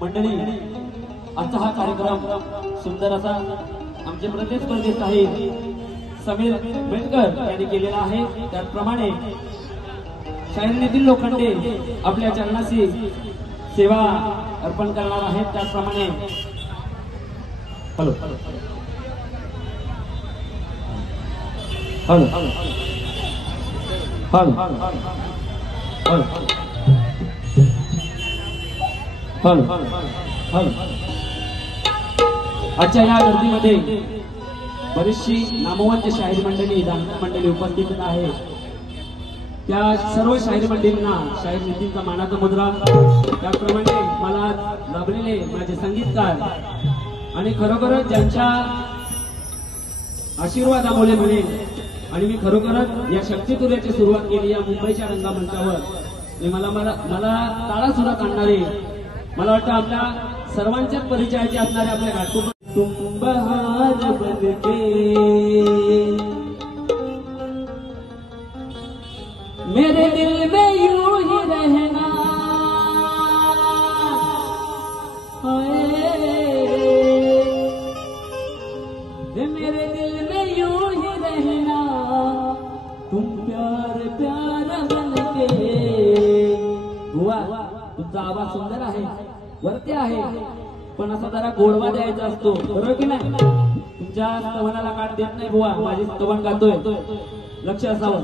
मंडळी, आजचा हा कार्यक्रम सुंदर असा आमचे प्रतिस्पर्धी आहे समीर बेटकर यांनी केलेला आहे। त्याचप्रमाणे शाहीर नितीन लोखंडे आपल्या चरणाशी सेवा अर्पण करणार आहेत। त्याचप्रमाणे hello hello hello hello hello आजच्या या गर्दीमध्ये बरीचशी नामवंत शाहीर मंडळी दानकर मंडळी उपस्थित आहे। त्या सर्व शाहीर मंडळींना शाहीर नितीनचा मानाचा मुद्रा, त्याप्रमाणे मला लाभलेले माझे संगीतकार आणि खरोखरच ज्यांच्या आशीर्वादामुळे मिळेल आणि मी खरोखरच या शक्तितुल्याची सुरुवात केली या मुंबईच्या रंगमंचावर। मला ताळा सुद्धा काढणारे, मला वाटतं आपल्या सर्वांच्याच परिचयाचे असणारे आपल्या घाटकोपर तुम बहार बनके मेरे दिल में यूं ही रहना, मेरे दिल में यूं ही रहना, तुम प्यार प्यार बनके। हुआ तुमचा आवाज सुंदर आहे, वरती आहे, पण असा जरा गोडवा द्यायचा असतो, बरोबर की नाही? तुमच्या स्तवनाला काट देत नाही बुवा, माझी स्तवन गातोय, लक्ष असावं।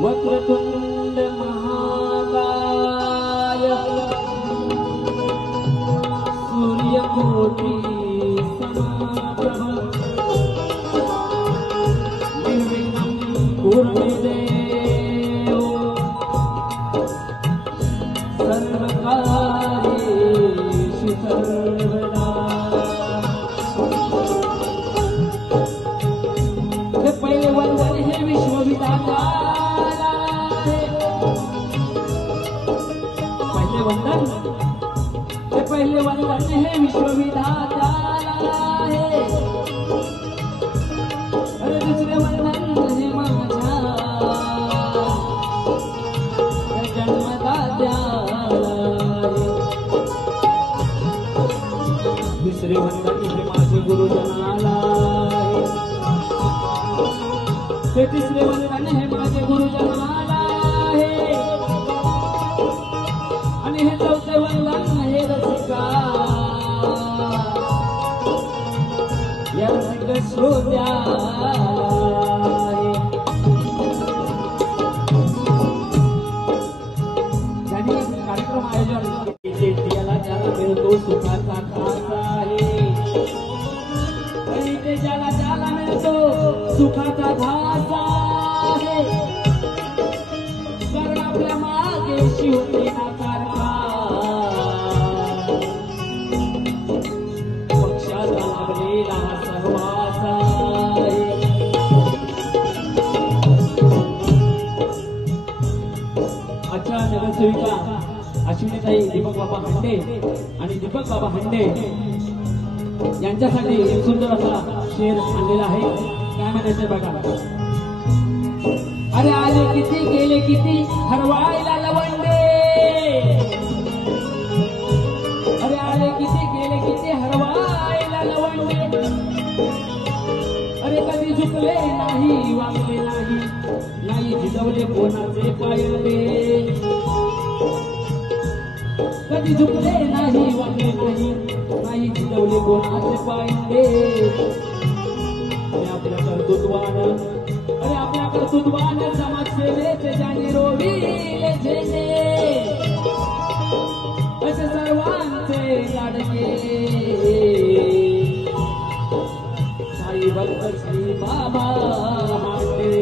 वक्रतुंड महाकाय सूर्यकोटि समप्रभ निर्विघ्नं कुरु देव सर्वकार्येषु सर्वदा। हे पहिले वंदन हे विश्वविदाता, पहले वंदन है विश्वविधाता है, अरे दूसरे वंदन है माझा जन्मदाता है, दुसरे वंदन है माझे गुरुजनाला है, तिसरे वंदन है माझे गुरुजनाला है, आणि हे चौथे वंदन हे रसिका या रसिक श्रोत्या। ज्यांनी कार्यक्रम आयोजन त्याला ज्याला मिळतो सुखाचा घास आहे, आणि ते ज्याला ज्याला मिळतो सुखाचा घास आहे, कारण आपल्या मागे शिवसेना पक्षाचा लागलेला सहवास आहे। आजच्या नगरसेविका अश्विनीताई दीपक बाबा हंडे आणि दीपक बाबा हंडे यांच्यासाठी एक सुंदर असा शेर आणलेला आहे. काय म्हणायचंय बघा. अरे आले किती गेले किती हरवायला लवंडे. अरे आले किती गेले किती हरवायला लवंडे. अरे कधी झुकले नाही वागले नाही नाही जिजवले कोणाचे पायंडे. कधी झुकले नाही वागले नाही नाही जिजवले कोणाचे पायंडे. आपल्या कर्तृत्वानं अरे आपल्या कर्तृत्वानं समाजसेवेचे ज्याने रोविले झेंडे. असे सर्वांचे लाडके साई भक्त श्री बाबा हांडे.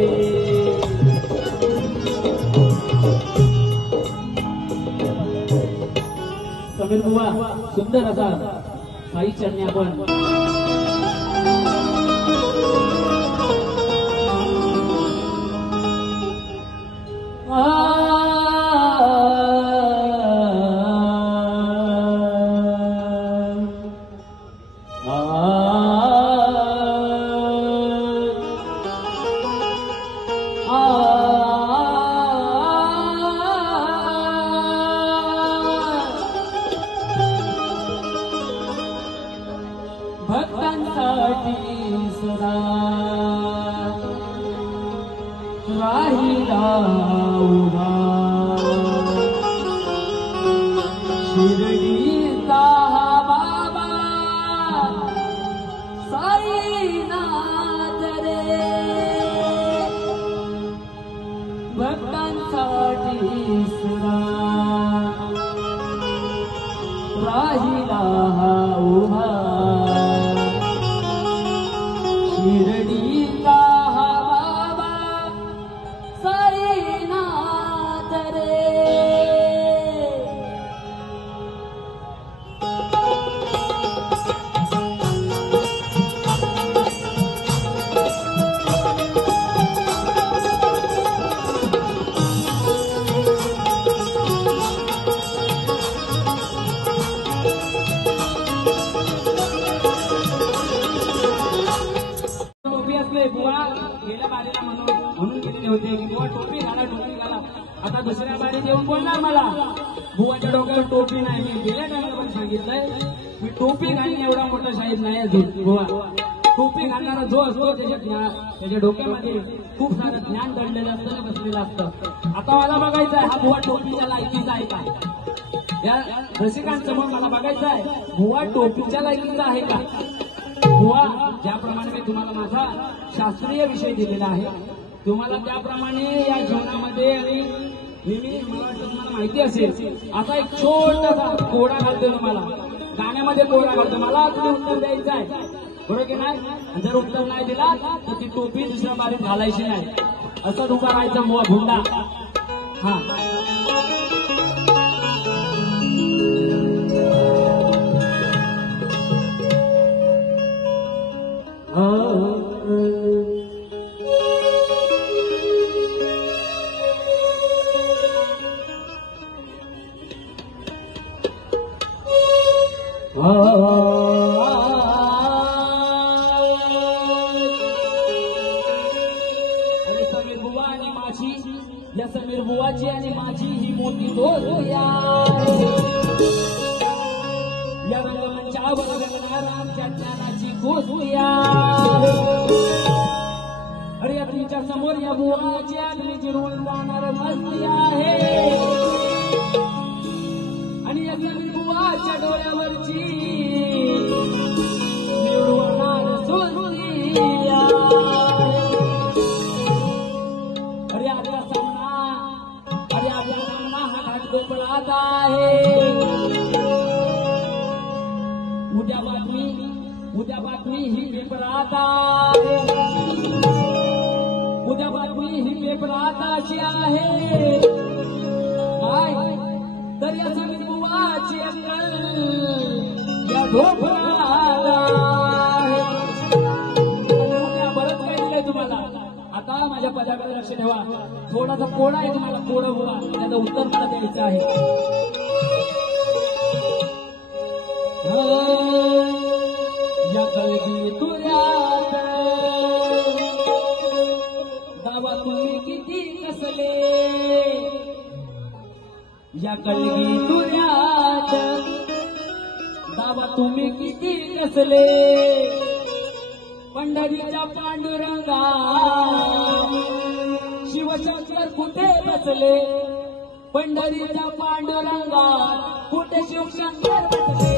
समीर बुवा सुंदर असा साई चरणी आपण भक्तांसाठी सदा राहिला उभा. शिर्डीचा हा बाबा साईनाथ रे. भक्तांसाठी सदा राहिला उभा. शिर्डीचा हा बाबा साईनाथ रे. बुवा गेल्या बारीला म्हणून गेलेले होते की बुवा टोपी घाला टोपी घाला. आता दुसऱ्या बारीत येऊन बोलणार मला बुवाच्या डोक्यावर टोपी नाही. मी गेल्या टाइमला पण सांगितलंय मी टोपी घालणे एवढा मोठा शाहीर नाही अजून. बुवा टोपी घालणारा जो असतो त्याच्या डोक्यामध्ये खूप सारं ज्ञान दडलेलं असतं ना बसलेलं असतं. आता मला बघायचं आहे हा बुवा टोपीच्या लायकीचा आहे का. या रसिकांसमोर मला बघायचं आहे बुवा टोपीच्या लायकीचा आहे का. बुवा ज्याप्रमाणे मी तुम्हाला माझा शास्त्रीय विषय दिलेला आहे तुम्हाला त्याप्रमाणे या जीवनामध्ये आणि मला वाटतं तुम्हाला माहिती असेल आता एक छोटासा कोडा घालतो तुम्हाला गाण्यामध्ये कोडा घालतो. मला तुम्ही उत्तर द्यायचं आहे बरोबर की नाही. जर उत्तर नाही दिला तर ती टोपी दुसऱ्या बारीत घालायची नाही. असंच उभा राहायचा बुवा भुंडा. हा समीर बुवा आणि माझी या समीर बुवाची आणि माझी ही मोठी दोस्ती या रंगमंचावर रंगणारा आमच्या ज्ञानाची गोष्टी. अरे तुमच्या समोर या बुवाची आगली जिरवून जाणार मस्ती आहे. आणि या समीर बुवाच्या डोळ्यावरची निवडणार सुंदी. अरे आपला सामना हा घाटकोपरात आहे. उद्या बातमी ही पेपरात आहे. उद्या बातमी ही पेपरात अशी आहे काय तर या समीर बुवाची अक्कल या ढोपराला. उद्या बरंच काय दिलंय तुम्हाला. आता माझ्या पदाकडे लक्ष ठेवा. थोडासा कोडा आहे तुम्हाला, कोडं बोला, त्याचं उत्तर मला द्यायचं आहे. या कलगी तुझ्यात दावा तुम्ही किती कसले, या कलगी तुझ्यात दावा तुम्ही किती कसले, पंढरीच्या पांडुरंगा शिवशंकर कुठे बसले, पंढरीच्या पांडुरंगा कुठे शिवशंकर बसले.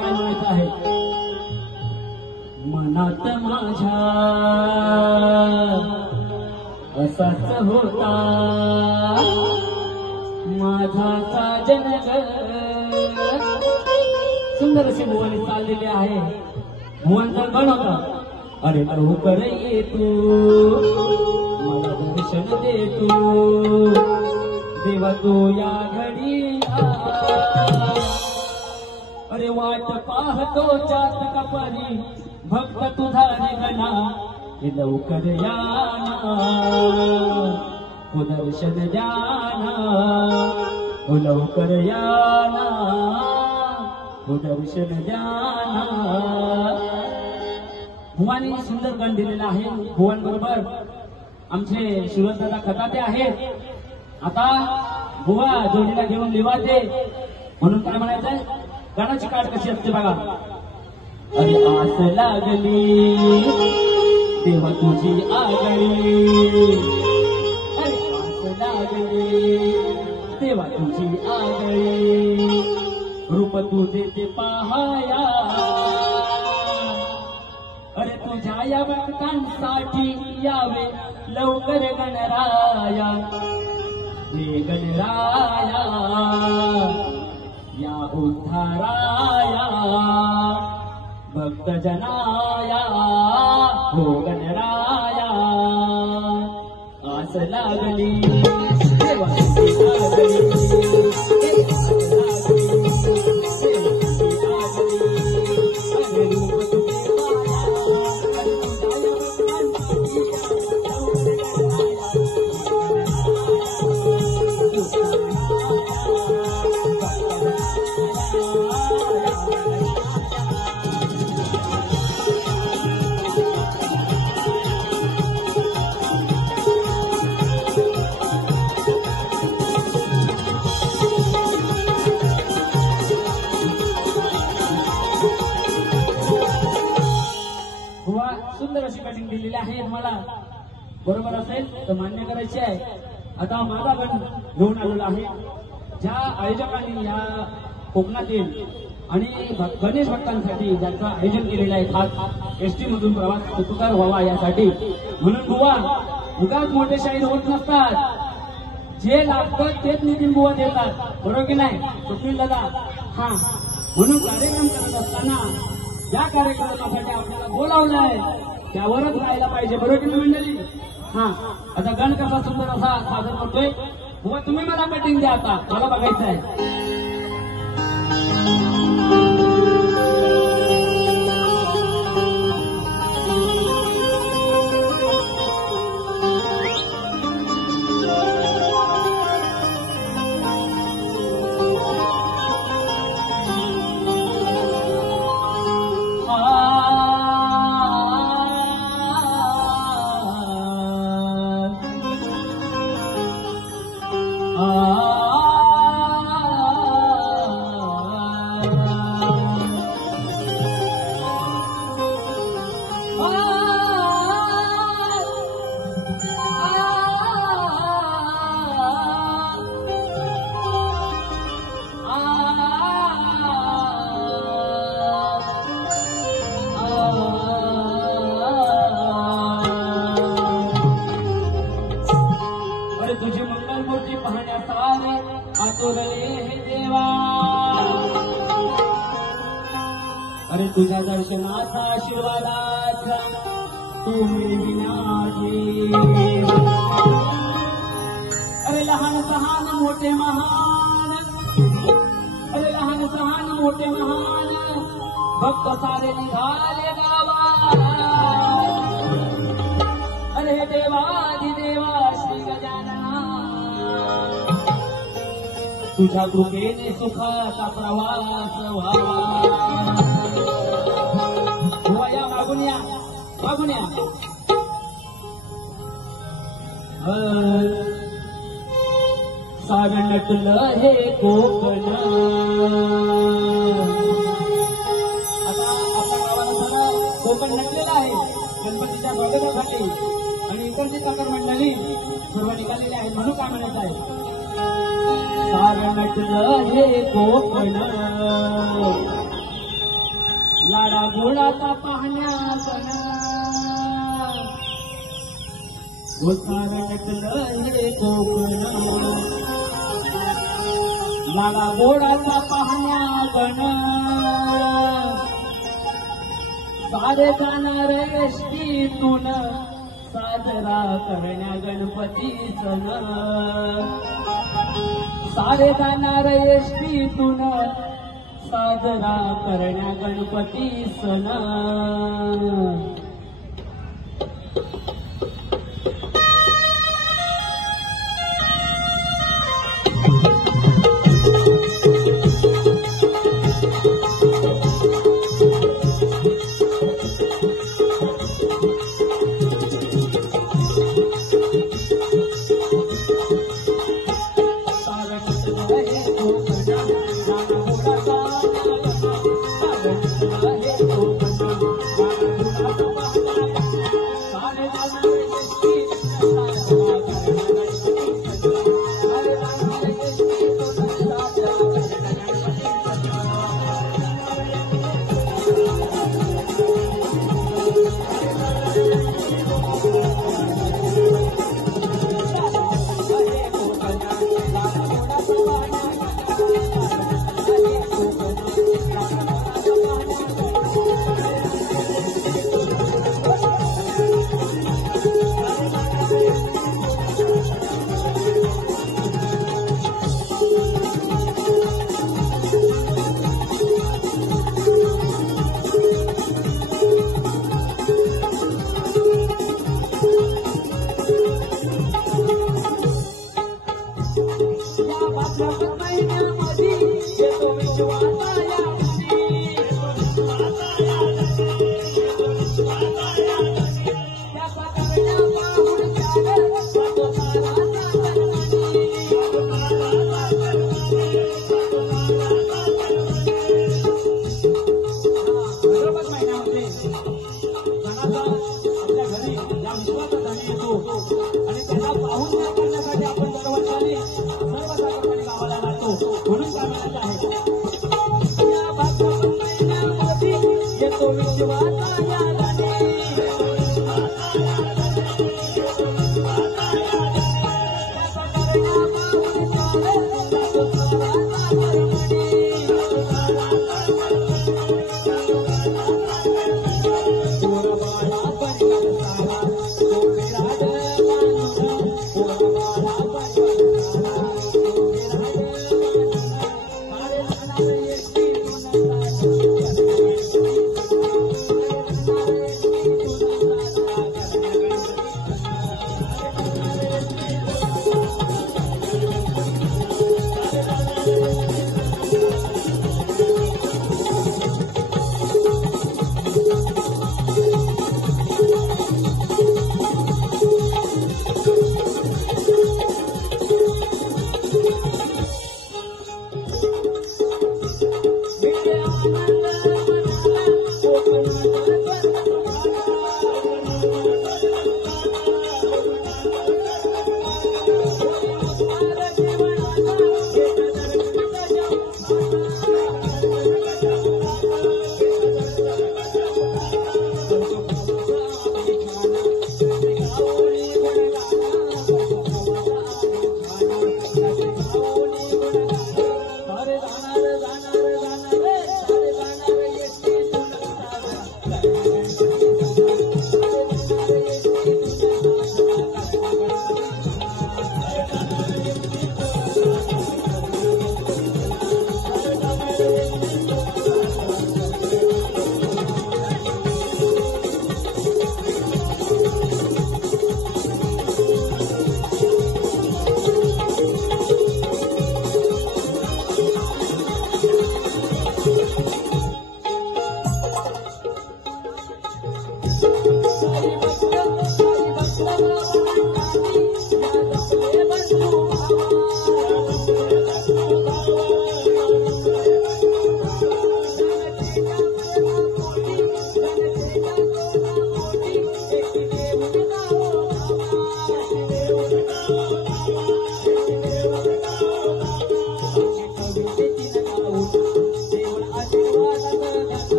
काय म्हणायचं आहे, मनात माझ्या असाच होता माझा साजन ग. सुंदर अशी भुवनी चाललेली आहे. भुवनचा गण होता. अरे लवकर ये तू मला दर्शन दे तू देवा तू या घडी. अरे वाट पाहतो चात कपारी भक्त तुझा निघणा हे लवकर याना हो दर्शन द्याना हो लवकर याना हो दर्शन द्याना. भुवानी सुंदर गण दिलेला आहे. भुवन बरोबर आमचे शिवदादा खताते आहेत. आता बुवा जोडीला घेऊन लिवाते म्हणून काय म्हणायचंय, गाण्याची काढ कशी असते बघा. अरे आस लागली तेव्हा तुझी आगळी, अरे आस लागली तेव्हा तुझी आगळी, रूप तुझे ते पाहाया. अरे तुझ्या या भक्तांसाठी यावे लवकर गणराया. हे गणराया या उद्धाराया भक्त जनाया हो गणराया आस लागली देवाची लागली सुंदर अशी कटिंग दिलेली आहे मला बरोबर असेल तर मान्य करायची आहे। आता माझा गण घेऊन आलेला आहे ज्या आयोजकांनी या कोकणातील आणि गणेश भक्तांसाठी ज्यांचं आयोजन केलेलं आहे खास एसटी मधून प्रवास सुखकर व्हावा यासाठी म्हणून बुवा उगाच मोठे शाहीर होत नसतात जे लागतं तेच नितीन बुवा देतात बरोबर की नाही सुशील दादा हा म्हणून कार्यक्रम करत असताना ज्या कार्यक्रमासाठी आपल्याला बोलावलंय त्यावरच राहायला पाहिजे बरोबर की नाही मंडळी हा आता गण कसा सुंदर असा सादर करतोय बुवा तुम्ही मला कटिंग द्या आता मला बघायचं आहे। तुझी मंगल मूर्ती पाहण्यासारे आतुरले हे देवा अरे तुझ्या दर्शनाचा आशीर्वादाचा तू मिळविनाची अरे लहान सहान मोठे महान अरे लहान सहान मोठे महान भक्त सारे निघाले गावा अरे देवादी देवा श्री गजानना तुझ्या कृपेने सुखाचा प्रवास व्हावा या मागून या मागून या सारण नटलं हे कोकण आता आपल्या गावाला सारा कोकण नटलेला आहे गणपतीच्या स्वागतासाठी आणि इकडची चाकर मंडळी सर्व निघालेले आहेत म्हणून काय म्हणायचं आहे सारं नटलं हे कोकण लाडा गोडाचा पाहण्याचं सारं नटलं हे कोकण लाडा गोडाचा पाहण्याचं सारे जाणार एसटीतून साजरा करण्या गणपती सण सारे जाणार एसटीतून साजरा करण्या गणपती सण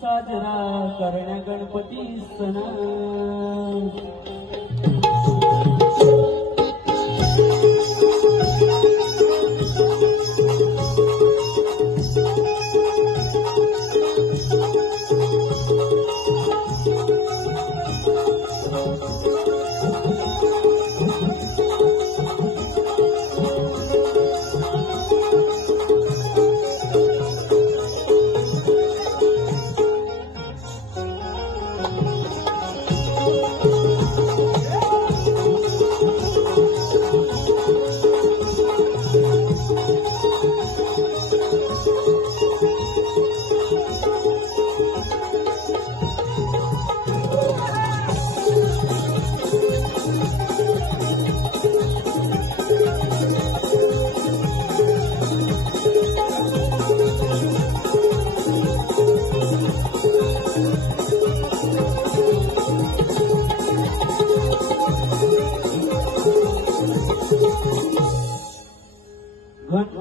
साजरा करण्या गणपती सण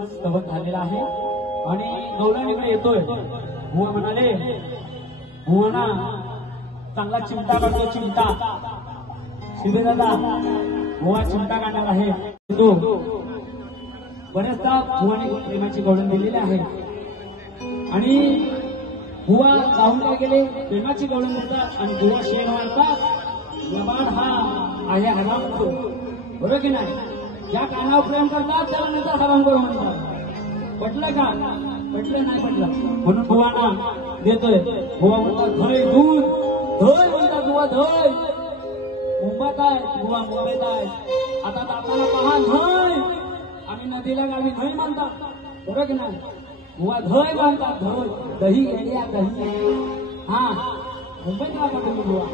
स्तवन झालेला आहे आणि गौरव इकडे येतोय. बुवा म्हणाले बुवाना चांगला चिमटा काढतो चिमटा. शिवे दादा बुवा चिमटा काढणार आहे. तो बरेचदा बुवाने प्रेमाची गवळण दिलेली आहे आणि बुवा गाऊन काय गेले प्रेमाची गवळण देतात आणि बुवा शेण मारतात. लबाड हा आहे हरामखोर, बरोबर की नाही? ज्या कानावर प्रेम करतात त्याला नंतर हरामखोर म्हणतात. पटलं का? पटलं नाही पटलं म्हणून बुवाना देतोय. बुवा म्हणतात धय दूध, धय म्हणतात बुवा धय. मुंबईत आहे बुवा, मुंबईत आहे. आता जाताना पहा धय आणि नदीला गावी धय म्हणतात, बरोबर की नाही? बुवा धय म्हणतात धय. दही एरिया दही. हा मुंबईत राहतात तुम्ही बुवा.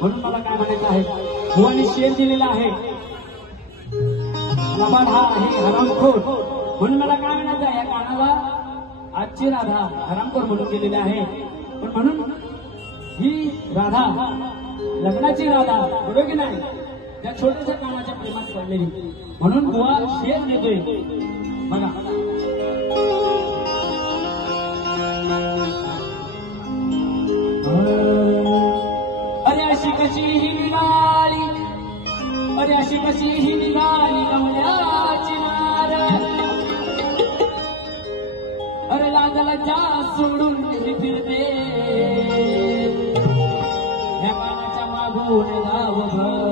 म्हणून मला काय म्हणायचं आहे, बुवाने शेर दिलेला आहे. लबाड हा आहे हरामखोर. म्हणून मला काय म्हणायचं आहे, या कानाला आजची राधा हरामखोर म्हणून केलेली आहे. पण म्हणून ही राधा लग्नाची राधा, बरोबर की नाही? त्या छोट्याशा कानाच्या प्रेमात पडलेली. म्हणून बुवा शेर देतोय बघा. अरे अशी कशी ही निघाली, अरे अशी कशी ही निघाली कमल्याची नार. अरे लागला जा सोडून ही फिरते ह्या कानाच्या मागून गावभर.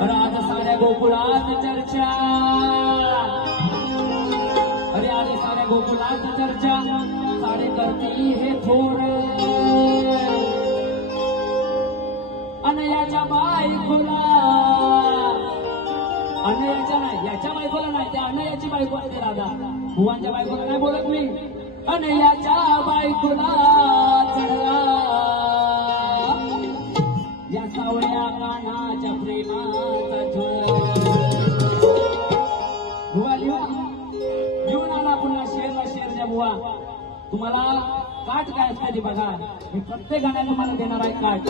अरे आज साऱ्या गोकुळात चर्चा, अरे आज साऱ्या गोकुळात चर्चा सारे करती हे थोर. अनयाच्या बायकोला, अनयाच्या नाही, याच्या बायकोला नाही, त्या अनयाची बायको असते राधा. भुवांच्या बायकोला नाही बोलत मी. अनयाच्या बायकोला चढला या सावळ्या कानाच्या प्रेमाचा झर. बुवा लिहून आणा पुन्हा शेरला शेर द्या बुवा. तुम्हाला काट काय असते ते बघा. मी प्रत्येक गाण्याला तुम्हाला देणार आहे काट.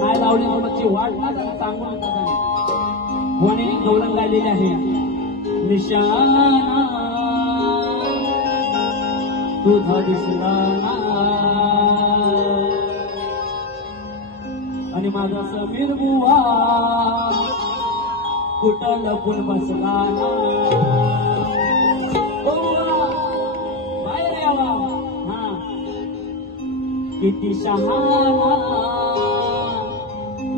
काय लावली सोबतची वाट ना सांगून बुवाने गवळण गायलेली आहे. निशाणा तुझा दिसला आणि माझा समीर बुवा कुठं लपून बसला. बाहेर यावा. हा किती शहाणा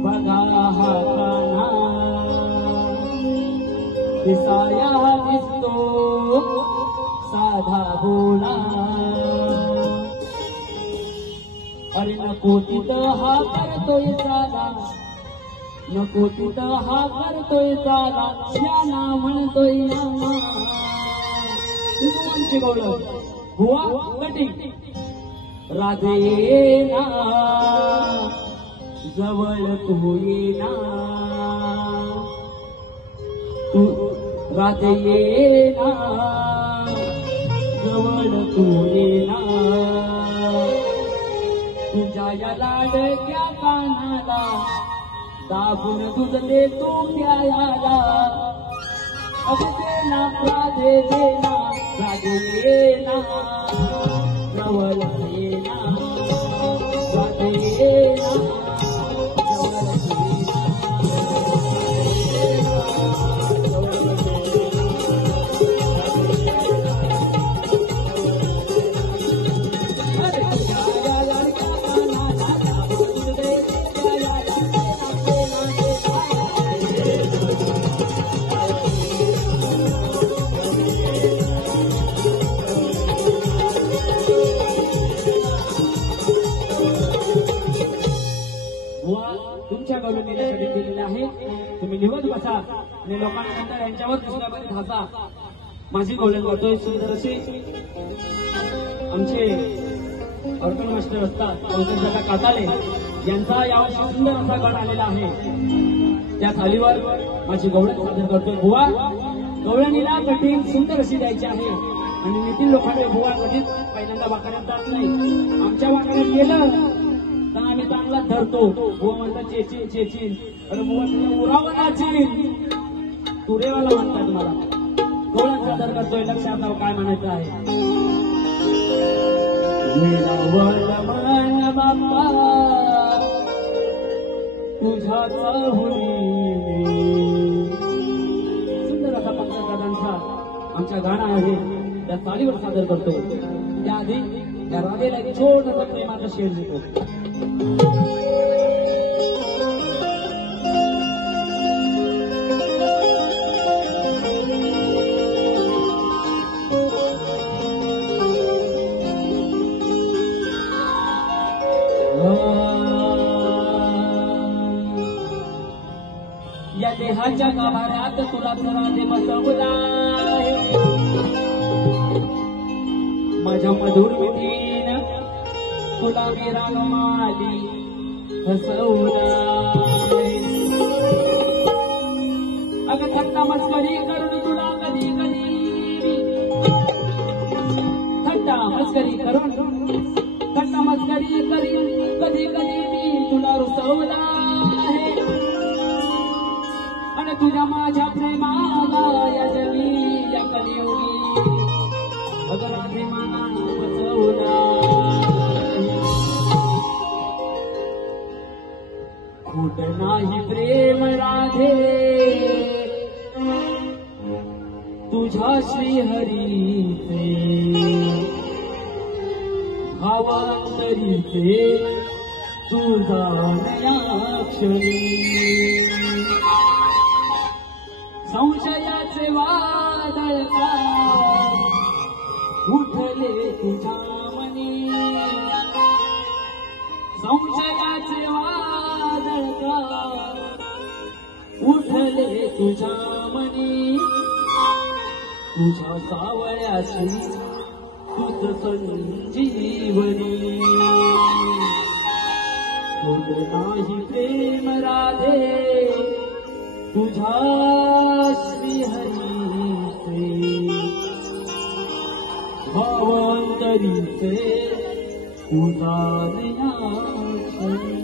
बघा हा काना दिसाया दिसतो नको तिथं हा करतोय चाला, नको तिथं हा करतोय चाला, शाना म्हणतोय नामा. तुमची गौरव बुवा कटिंग. राधे येना जवळ तू येना, तू राधे येना जवळ तू येना, तुझ्या या लाडक्या कानाला दाबून दूध देतो प्यायला. अगं देना राधे देना, राधे येना जवळ येना, राधे येना जवळ येना. तुमच्या कॉलोनीला कटिंग केलेले आहे. तुम्ही निवड बसा आणि लोकांनंतर यांच्यावर दुसऱ्यापर्यंत हसा. माझी कॉलेज करतोय सुंदर असे आमचे ऑर्गन मास्टर असतात पंकज काताले यांचा यावर्षी सुंदर असा गण आलेला आहे. त्या थालीवर माझी गवळण सादर करतोय. बुवा गवळणीला कटिंग सुंदर अशी द्यायची आहे आणि नितीन लोखंडे बुवा कधीच पहिल्यांदा वाकड्यात जात नाही. आमच्या वाकड्यात गेलं तर आम्ही चांगला धरतो. बुवा म्हणतात चेचिन चेचिन, अरे बुवा तुला उरावनाची तुरेवाला म्हणतात. तुम्हाला गवळण सादर करतोय, लक्षात राव काय म्हणायचं आहे. बाप्पा तुझ्याच होईल. सुंदर असा पंकजदादांचा आमच्या गाणं आहे त्या तालीवर सादर करतो. त्याआधी त्या राधेला एक छोटासा प्रेमाचा शेर देतो. या देहाच्या गाभाऱ्यात तुला राधे बसवला, माझ्या मधुर विधीन तुला मी रागमाली हसवला. अगं थट्टा मस्करी करून तुला कधी कधी, थट्टा मस्करी करून थट्टा मस्करी करी कधी कधी मी तुला रुसवला आहे. आणि तुझ्या माझ्या प्रेमाला या जगी या कलियुगी अगं राधे माना बसवला. खोट नाही प्रेम राधे तुझ्या श्रीहरीचे, भावांतरीचे तुझा नयाक्षणी. संशयाचे वादळ का उठले तुझ्या मनी, संशयाचे वादळ का उठले तुझ्या मनी. तुझ्या सावळ्याची तुझ संजीवनी. खोट नाही प्रेम राधे तुझ्या श्रीहरीचे, भावांतरीचे तुझा नयाक्षणी.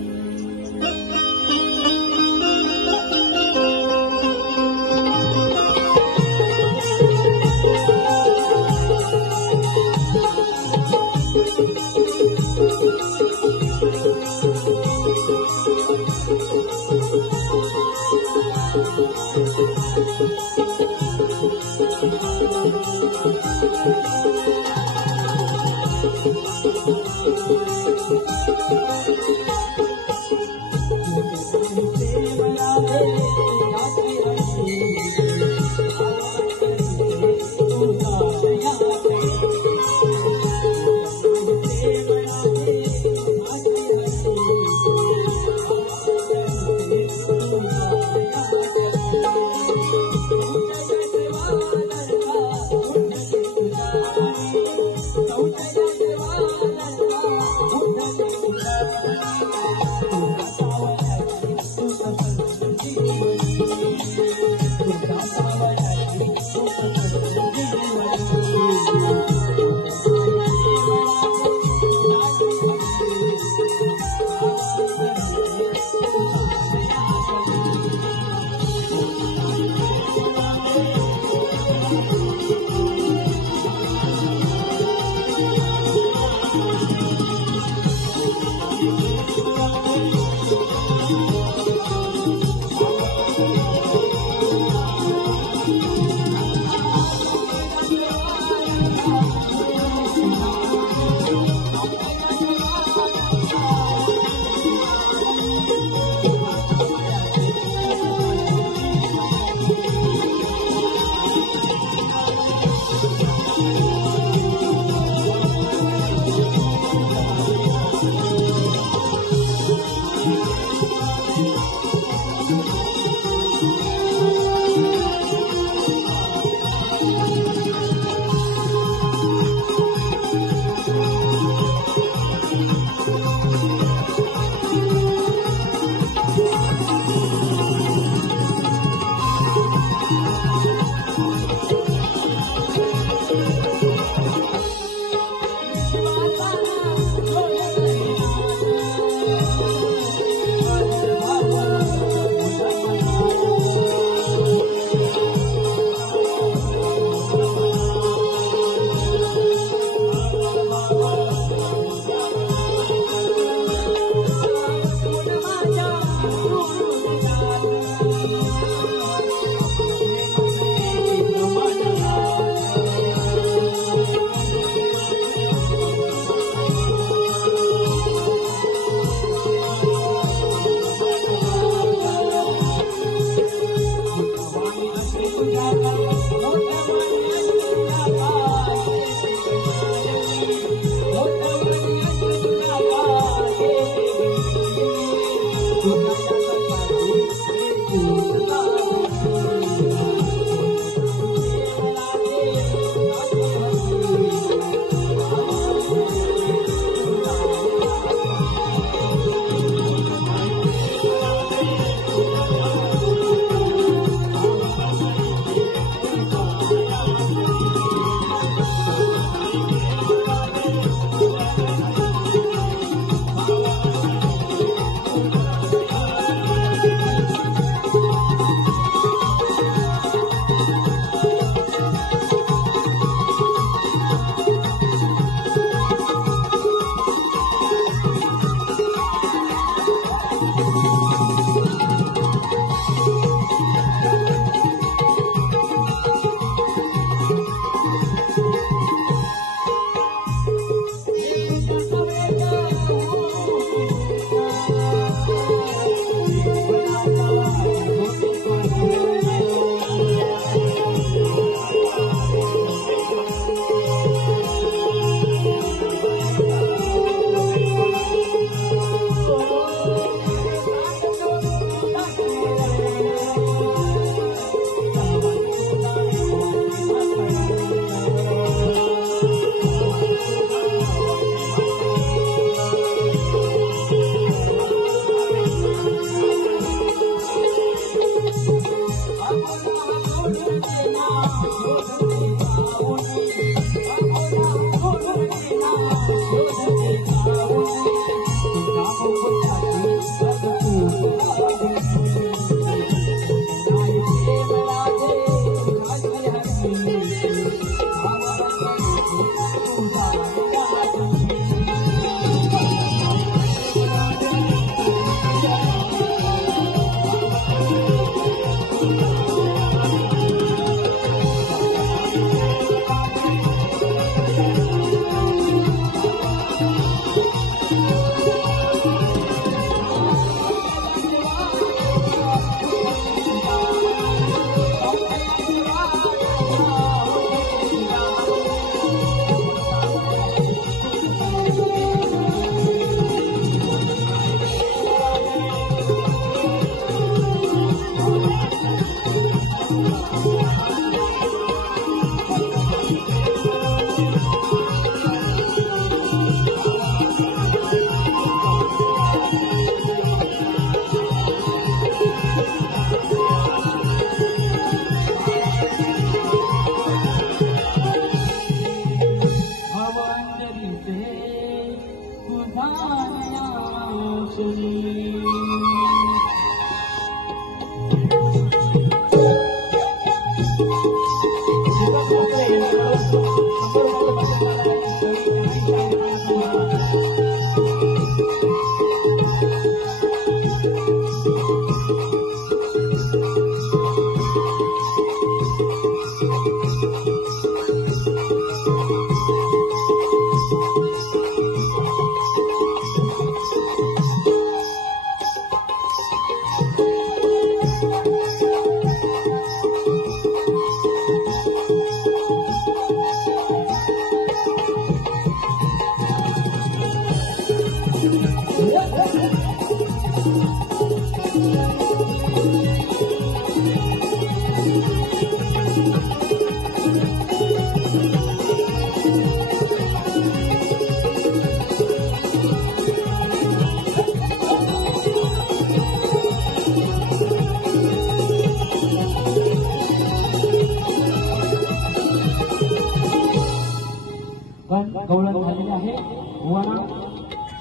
गवळण झालेली आहे. बुवाना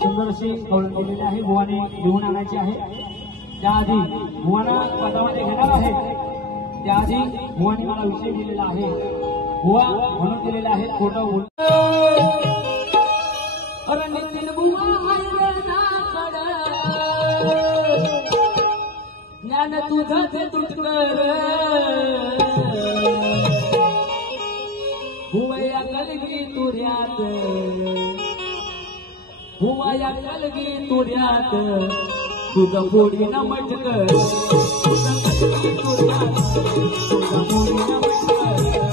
सुंदर अशी गवळण केलेली आहे. बुवाने लिहून आणायची आहे. त्याआधी बुवाना पदामध्ये घेणार आहे. त्याआधी बुवाने मला विषय दिलेला आहे. बुवा म्हणून दिलेले आहेत खोटं बोल. अरे नितीन बुवा ज्ञान तुझं ते तुटकर हुवया कलगी तुर्यात हुवया कलगी तुर्यात तुझं पोडी न मटकर तुझं कलगी तुर्यात तुझं पोडी न मटकर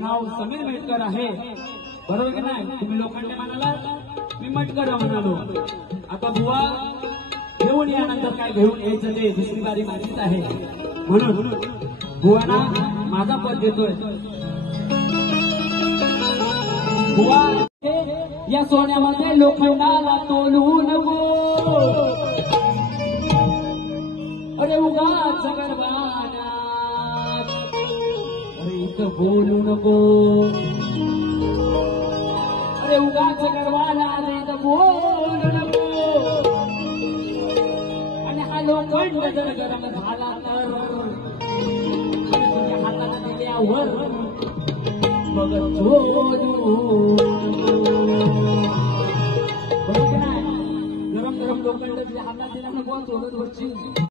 नाव समीर मेटकर आहे, बरोबर की नाही? तुम्ही लोखंडे म्हणाला, मी मटकर म्हणालो. आता बुवा घेऊन या, नंतर काय घेऊन यायचं ते दुसरी बारी माझीच आहे. म्हणून बुवाना माझा पद देतोय. बुवा या सोन्यामध्ये लोखंडाला तोलू नको, अरे उगाच गरबानात, अरे इथं बोलू नको, अरे उगाच गरबानात इथं बोलू नको. आणि हा लोखंड जर गरम झाला तर तुझ्या हाताला दिल्यावर मग चोलू. गरम गरम लोखंड तुझ्या हातात दिला नको, चोलत बसशील.